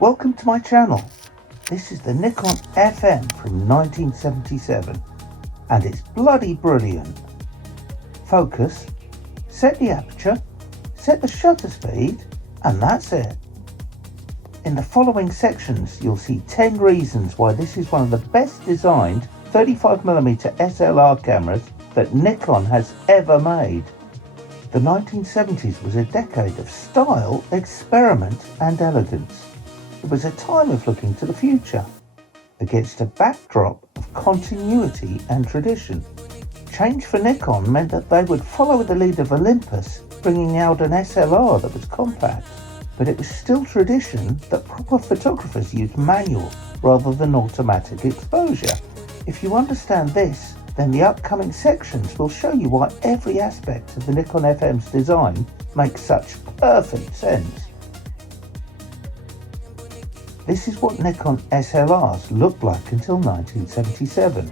Welcome to my channel. This is the Nikon FM from 1977 and it's bloody brilliant. Focus, set the aperture, set the shutter speed, and that's it. In the following sections you'll see 10 reasons why this is one of the best designed 35mm SLR cameras that Nikon has ever made. The 1970s was a decade of style, experiment and elegance. It was a time of looking to the future, against a backdrop of continuity and tradition. Change for Nikon meant that they would follow the lead of Olympus, bringing out an SLR that was compact. But it was still tradition that proper photographers used manual rather than automatic exposure. If you understand this, then the upcoming sections will show you why every aspect of the Nikon FM's design makes such perfect sense. This is what Nikon SLRs looked like until 1977.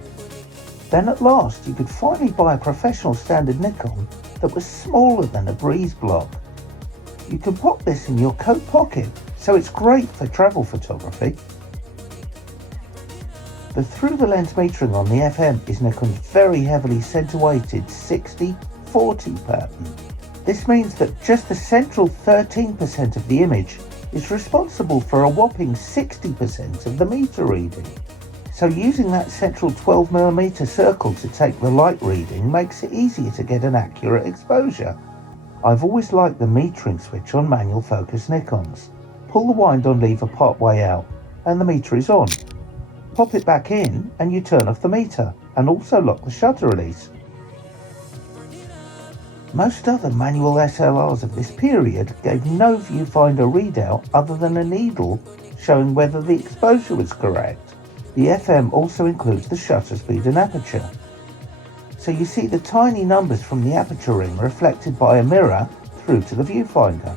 Then at last you could finally buy a professional standard Nikon that was smaller than a breeze block. You can pop this in your coat pocket, so it's great for travel photography. The through-the-lens metering on the FM is Nikon's very heavily center-weighted 60-40 pattern. This means that just the central 13% of the image is responsible for a whopping 60% of the meter reading. So using that central 12mm circle to take the light reading makes it easier to get an accurate exposure. I've always liked the metering switch on manual focus Nikons. Pull the wind-on lever part way out and the meter is on. Pop it back in and you turn off the meter and also lock the shutter release. Most other manual SLRs of this period gave no viewfinder readout other than a needle showing whether the exposure was correct. The FM also includes the shutter speed and aperture. So you see the tiny numbers from the aperture ring reflected by a mirror through to the viewfinder.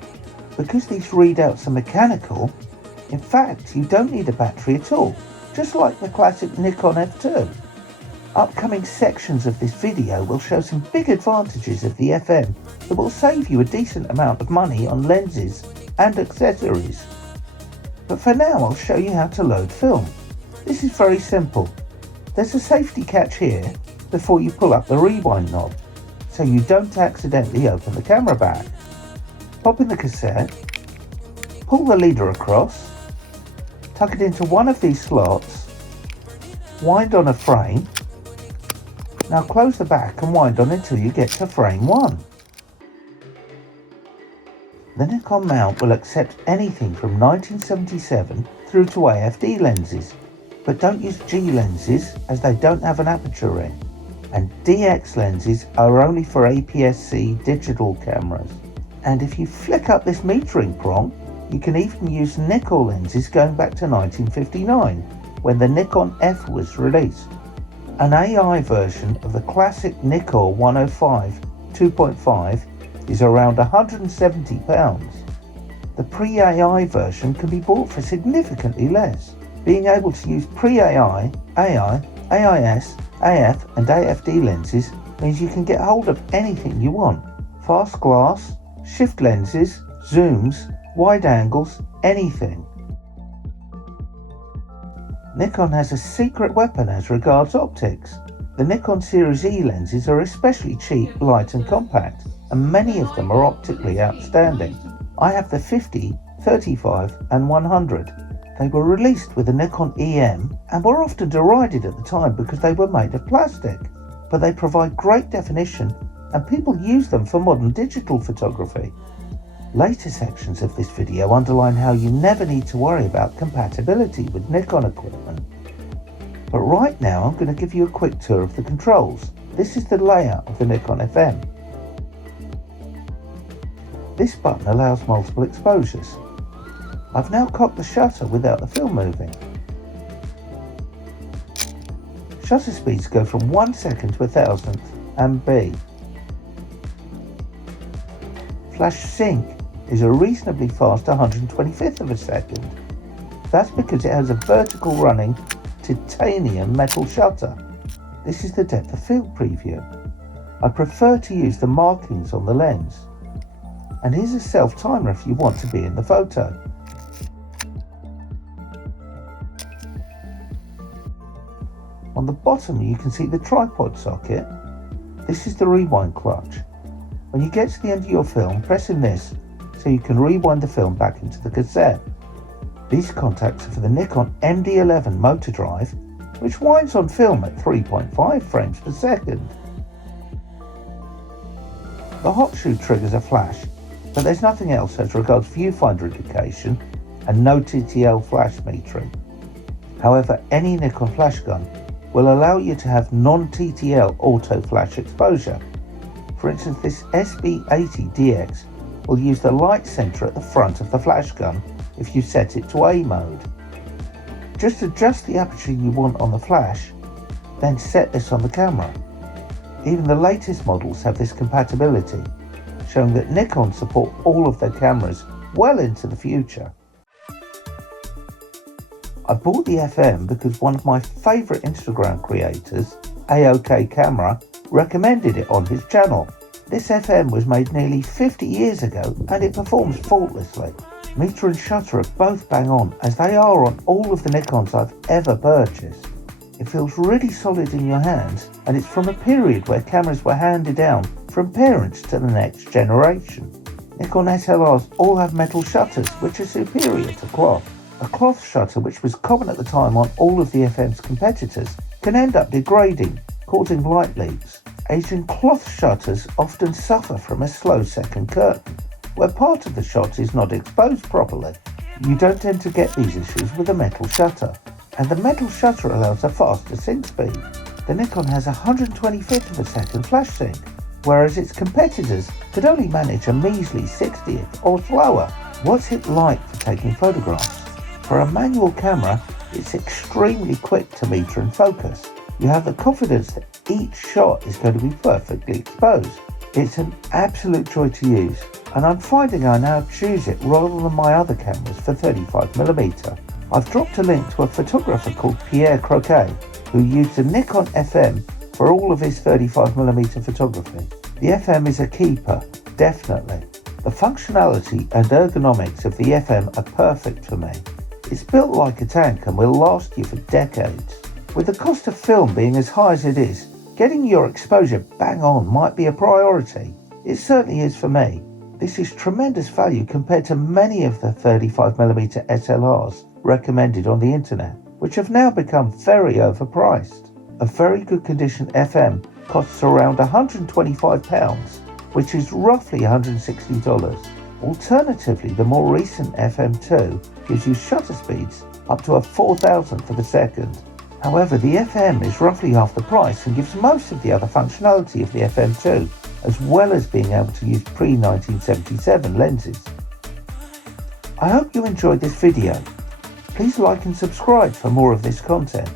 Because these readouts are mechanical, in fact you don't need a battery at all, just like the classic Nikon F2. Upcoming sections of this video will show some big advantages of the FM that will save you a decent amount of money on lenses and accessories. But for now I'll show you how to load film. This is very simple. There's a safety catch here before you pull up the rewind knob, so you don't accidentally open the camera back. Pop in the cassette, pull the leader across, tuck it into one of these slots, wind on a frame. Now close the back and wind on until you get to frame 1. The Nikon mount will accept anything from 1977 through to AFD lenses, but don't use G lenses as they don't have an aperture ring, and DX lenses are only for APS-C digital cameras. And if you flick up this metering prong, you can even use Nikon lenses going back to 1959, when the Nikon F was released. An AI version of the classic Nikon 105 2.5 is around £170. The pre-AI version can be bought for significantly less. Being able to use pre-AI, AI, AIS, AF and AFD lenses means you can get hold of anything you want. Fast glass, shift lenses, zooms, wide angles, anything. Nikon has a secret weapon as regards optics. The Nikon Series E lenses are especially cheap, light and compact, and many of them are optically outstanding. I have the 50, 35 and 100. They were released with the Nikon EM and were often derided at the time because they were made of plastic, but they provide great definition and people use them for modern digital photography. Later sections of this video underline how you never need to worry about compatibility with Nikon equipment. But right now I'm going to give you a quick tour of the controls. This is the layout of the Nikon FM. This button allows multiple exposures. I've now cocked the shutter without the film moving. Shutter speeds go from 1 second to 1,000th MB. Flash sync is a reasonably fast 125th of a second. That's because it has a vertical running titanium metal shutter. This is the depth of field preview. I prefer to use the markings on the lens. And here's a self timer if you want to be in the photo. On the bottom you can see the tripod socket. This is the rewind clutch. When you get to the end of your film, press in this so you can rewind the film back into the cassette. These contacts are for the Nikon MD11 motor drive, which winds on film at 3.5 frames per second. The hot shoe triggers a flash, but there's nothing else as regards viewfinder indication and no TTL flash metering. However, any Nikon flash gun will allow you to have non-TTL auto flash exposure. For instance, this SB80DX will use the light center at the front of the flash gun if you set it to A mode. Just adjust the aperture you want on the flash, then set this on the camera. Even the latest models have this compatibility, showing that Nikon support all of their cameras well into the future. I bought the FM because one of my favourite Instagram creators, AOK Camera, recommended it on his channel. This FM was made nearly 50 years ago and it performs faultlessly. Meter and shutter are both bang on, as they are on all of the Nikons I've ever purchased. It feels really solid in your hands, and it's from a period where cameras were handed down from parents to the next generation. Nikon SLRs all have metal shutters, which are superior to cloth. A cloth shutter, which was common at the time on all of the FM's competitors, can end up degrading, causing light leaks. Asian cloth shutters often suffer from a slow second curtain, where part of the shot is not exposed properly. You don't tend to get these issues with a metal shutter, and the metal shutter allows a faster sync speed. The Nikon has 125th of a second flash sync, whereas its competitors could only manage a measly 60th or slower. What's it like for taking photographs? For a manual camera, it's extremely quick to meter and focus. You have the confidence that each shot is going to be perfectly exposed. It's an absolute joy to use, and I'm finding I now choose it rather than my other cameras for 35mm. I've dropped a link to a photographer called Piere Croquet, who used the Nikon FM for all of his 35mm photography. The FM is a keeper, definitely. The functionality and ergonomics of the FM are perfect for me. It's built like a tank and will last you for decades. With the cost of film being as high as it is, getting your exposure bang on might be a priority. It certainly is for me. This is tremendous value compared to many of the 35mm SLRs recommended on the internet, which have now become very overpriced. A very good condition FM costs around £125, which is roughly $160. Alternatively, the more recent FM2 gives you shutter speeds up to a 4,000th of a second. However, the FM is roughly half the price and gives most of the other functionality of the FM2, as well as being able to use pre-1977 lenses. I hope you enjoyed this video. Please like and subscribe for more of this content.